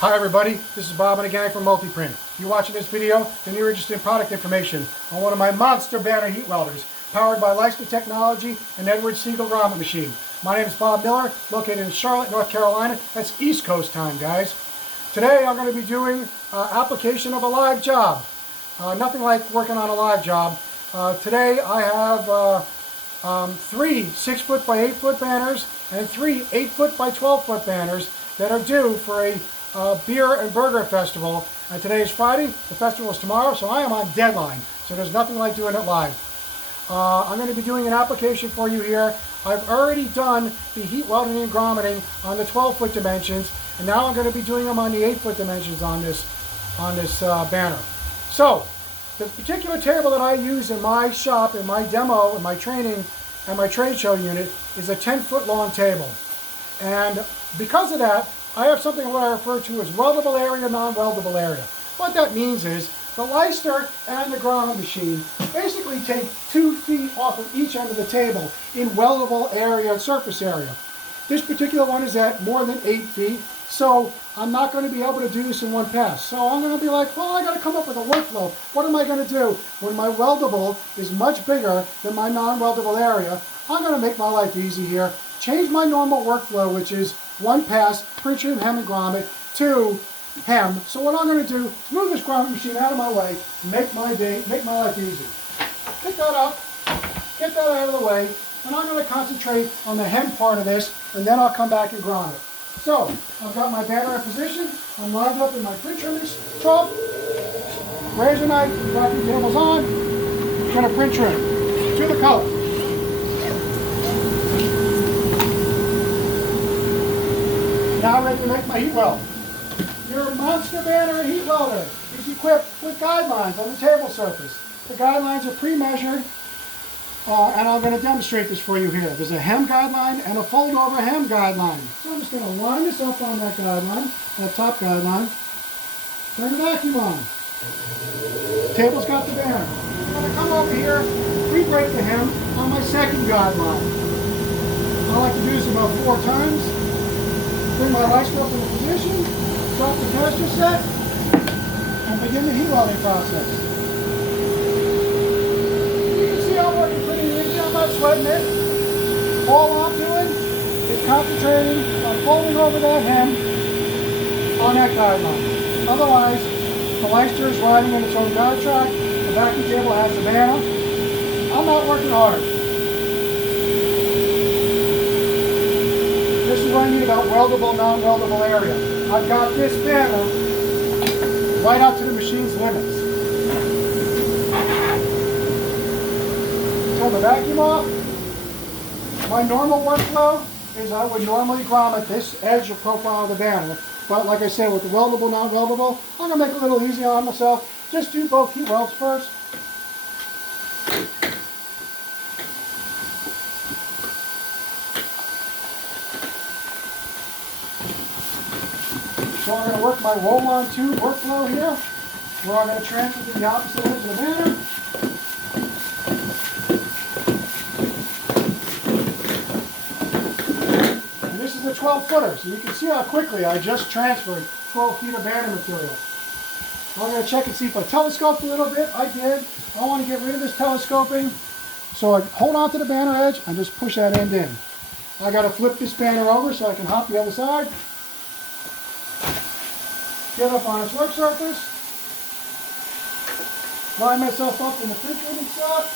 Hi everybody, this is Bob and the gang from Multiprint. If you're watching this video, then you're interested in product information on one of my monster banner heat welders, powered by Leister technology and Segal Grommet machine. My name is Bob Miller, located in Charlotte, North Carolina. That's East Coast time, guys. Today I'm going to be doing application of a live job. Nothing like working on a live job. Today I have 3 6-foot by 8-foot banners and 3 8-foot by 12-foot banners that are due for a beer and burger festival, and today is Friday. The festival is tomorrow, so I am on deadline, so there's nothing like doing it live. I'm going to be doing an application for you here. I've already done the heat welding and grommeting on the 12-foot dimensions, and now I'm going to be doing them on the 8-foot dimensions on this banner. So the particular table that I use in my shop, in my demo, in my training, and my trade show unit is a 10-foot long table, and because of that I have something what I refer to as weldable area, non-weldable area. What that means is the Leister and the Grommet machine basically take 2 feet off of each end of the table in weldable area and surface area. This particular one is at more than 8 feet, so I'm not going to be able to do this in one pass. So I'm going to be like, well, I got to come up with a workflow. What am I going to do when my weldable is much bigger than my non-weldable area? I'm going to make my life easy here. Change my normal workflow, which is 1 pass, print trim, hem, and grommet, 2 hem. So what I'm going to do is move this grommet machine out of my way, make my life easy. Pick that up, get that out of the way, and I'm going to concentrate on the hem part of this, and then I'll come back and grommet. So I've got my banner in position. I'm lined up in my print trim trough. Razor knife, vacuum table's on. I'm going to print trim to the color. Now ready to make my heat weld. Your monster banner heat welder is equipped with guidelines on the table surface. The guidelines are pre-measured, and I'm going to demonstrate this for you here. There's a hem guideline and a fold-over hem guideline. So I'm just going to line this up on that guideline, that top guideline. Turn the vacuum on. Table's got the banner. I'm going to come over here, pre-break the hem on my second guideline. I like to do this about 4 times. Bring my Leister up into position, drop the tester set, and begin the heat welding process. You can see I'm working pretty easy, I'm not sweating it. All I'm doing is concentrating on folding over that hem on that guideline. Otherwise, the Leister is riding in its own guide track, the vacuum table has the banner. I'm not working hard. This is what I mean about weldable, non-weldable area. I've got this banner right out to the machine's limits. Turn the vacuum off. My normal workflow is I would normally grommet this edge or profile of the banner. But like I said, with the weldable, non-weldable, I'm going to make it a little easier on myself. Just do both heat welds first. So I'm going to work my roll-on tube workflow here, where I'm going to transfer to the opposite edge of the banner. And this is a 12-footer, so you can see how quickly I just transferred 12 feet of banner material. I'm going to check and see if I telescoped a little bit. I did. I want to get rid of this telescoping. So I hold on to the banner edge and just push that end in. I got to flip this banner over so I can hop the other side. Get up on its work surface, line myself up in the print trim slot,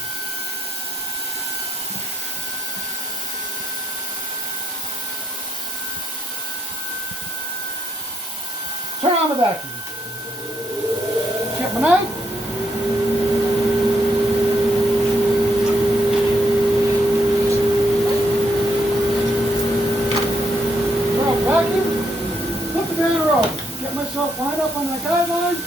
turn on the vacuum, get my knife, turn on the vacuum, flip the banner over. Get myself lined up on that guideline.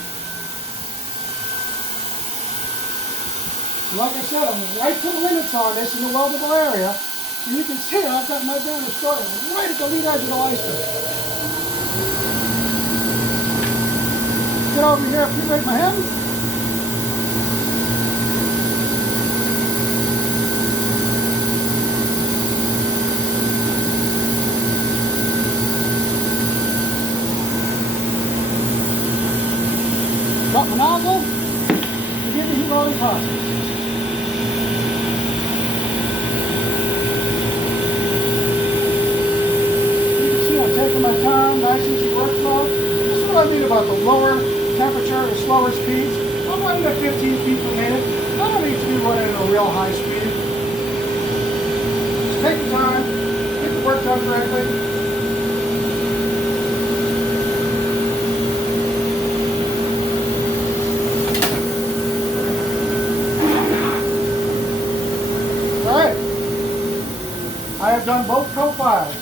Like I said, I'm right to the limits on this in the weldable area. So you can see I've got my banner started right at the lead edge of the Leister. Get over here, pre-break my hem. Drop the nozzle, begin the heat welding process. You can see I'm taking my time, nice easy workflow. This is what I mean about the lower temperature, the slower speeds. I'm running at 15 feet per minute. I don't need to be running at a real high speed. Just take your time, get the work done correctly. Alright, I have done both profiles.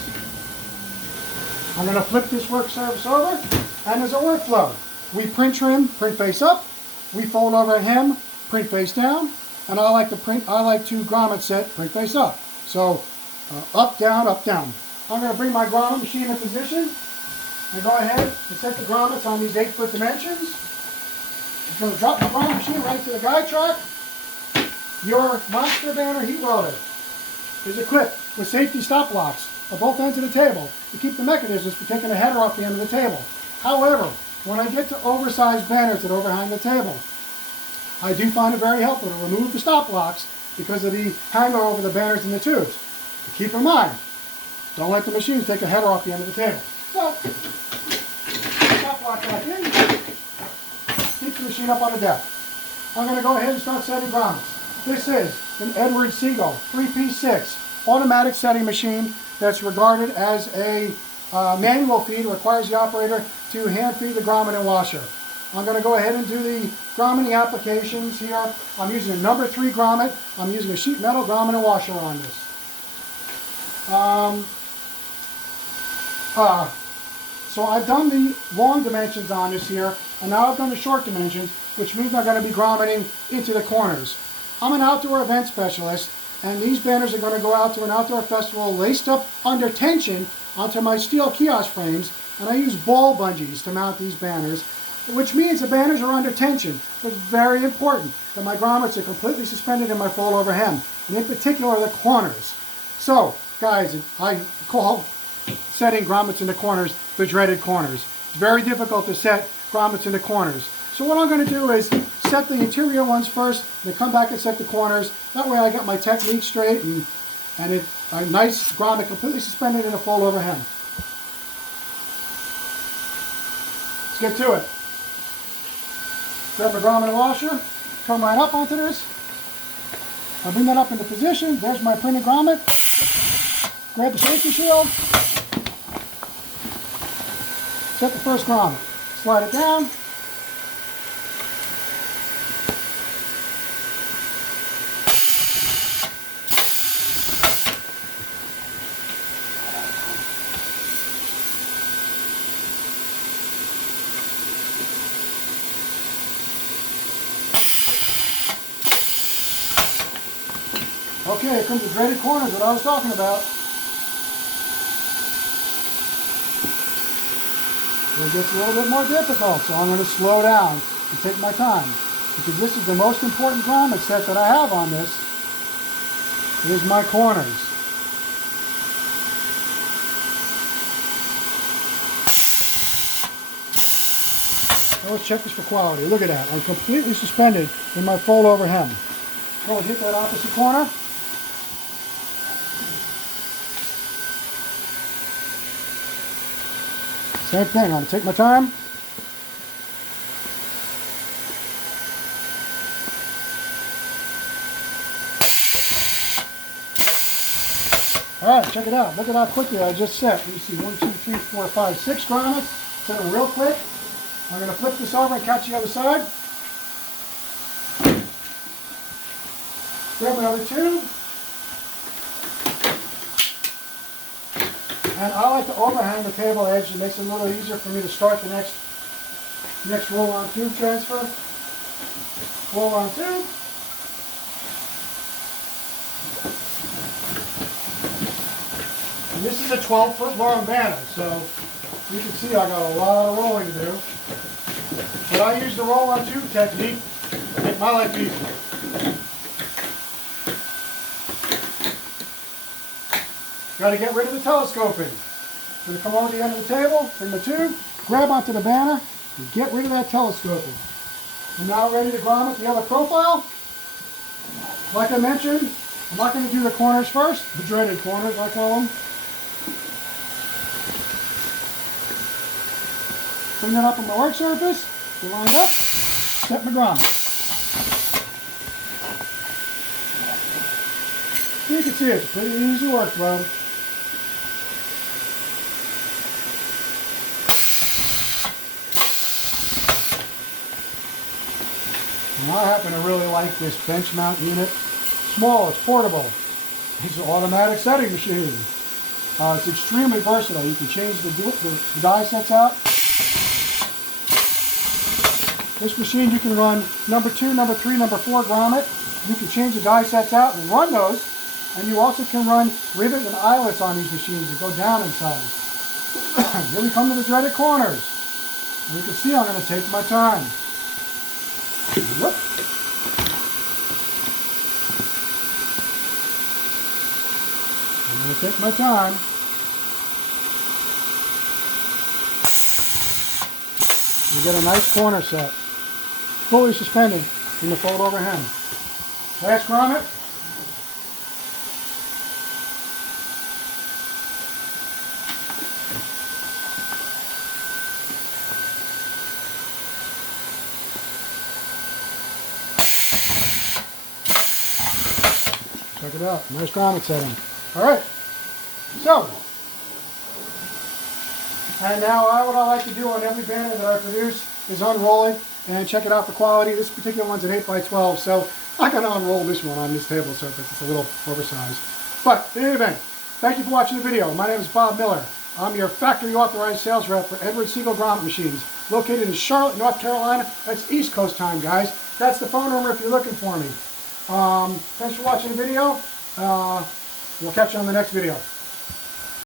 I'm going to flip this work surface over, and there's a workflow. We print trim, print face up. We fold over hem, print face down, and I like to grommet set, print face up. So up, down, up, down. I'm going to bring my grommet machine in position and go ahead and set the grommets on these 8-foot dimensions. I'm going to drop my grommet machine right to the guide track. Your monster banner heat welder is equipped with safety stop locks at both ends of the table to keep the mechanisms from taking the header off the end of the table. However, when I get to oversized banners that overhang the table, I do find it very helpful to remove the stop locks because of the hanger over the banners and the tubes. But keep in mind, don't let the machines take a header off the end of the table. So, stop lock back in, keep the machine up on the deck. I'm going to go ahead and start setting grommets. This is an Segal 3P6 automatic setting machine that's regarded as a manual feed. It requires the operator to hand feed the grommet and washer. I'm going to go ahead and do the grommeting applications here. I'm using a number 3 grommet. I'm using a sheet metal grommet and washer on this. So I've done the long dimensions on this here, and now I've done the short dimensions, which means I'm going to be grommeting into the corners. I'm an outdoor event specialist, and these banners are going to go out to an outdoor festival laced up under tension onto my steel kiosk frames, and I use ball bungees to mount these banners, which means the banners are under tension. It's very important that my grommets are completely suspended in my fold over hem, and in particular the corners. So, guys, I call setting grommets in the corners the dreaded corners. It's very difficult to set grommets in the corners. So what I'm going to do is set the interior ones first, then come back and set the corners. That way I got my technique straight and a nice grommet completely suspended in a fold over hem. Let's get to it. Grab my grommet and washer, come right up onto this. I'll bring that up into position. There's my printed grommet. Grab the safety shield. Set the first grommet. Slide it down. Okay, here comes the dreaded corners that I was talking about. It gets a little bit more difficult, so I'm going to slow down and take my time, because this is the most important grommet set that I have on this, is my corners. Now let's check this for quality. Look at that. I'm completely suspended in my fold over hem. Go and hit that opposite corner. Same thing, I'm going to take my time. Alright, check it out. Look at how quickly I just set. You see 1, 2, 3, 4, 5, 6 grommets. Set them real quick. I'm going to flip this over and catch the other side. Grab another tube. And I like to overhang the table edge. It makes it a little easier for me to start the next roll-on tube transfer. Roll-on tube. And this is a 12-foot long banner, so you can see I got a lot of rolling to do. But I use the roll-on tube technique to make my life easier. Got to get rid of the telescoping. I'm going to come over to the end of the table, bring the tube, grab onto the banner, and get rid of that telescoping. I'm now ready to grommet the other profile. Like I mentioned, I'm not going to do the corners first, the dreaded corners I call them. Bring that up on my work surface, get lined up, set my grommet. You can see it's pretty easy workflow. Now I happen to really like this bench mount unit. Small, it's portable. It's an automatic setting machine. It's extremely versatile. You can change the die sets out. This machine you can run number 2, number 3, number 4 grommet. You can change the die sets out and run those. And you also can run rivet and eyelets on these machines that go down in size. Here we come to the dreaded corners. And you can see I'm going to take my time. Whoop. I'm going to take my time. You get a nice corner set. Fully suspended in the fold over hem. Last grommet. Check it out. Nice grommet setting. Alright. So, and now what I like to do on every banner that I produce is unroll it and check it out for quality. This particular one's an 8x12, so I can unroll this one on this table surface. It's a little oversized. But in any event, thank you for watching the video. My name is Bob Miller. I'm your factory authorized sales rep for Edward Segal Grommet Machines, located in Charlotte, North Carolina. That's East Coast time, guys. That's the phone number if you're looking for me. Thanks for watching the video. We'll catch you on the next video.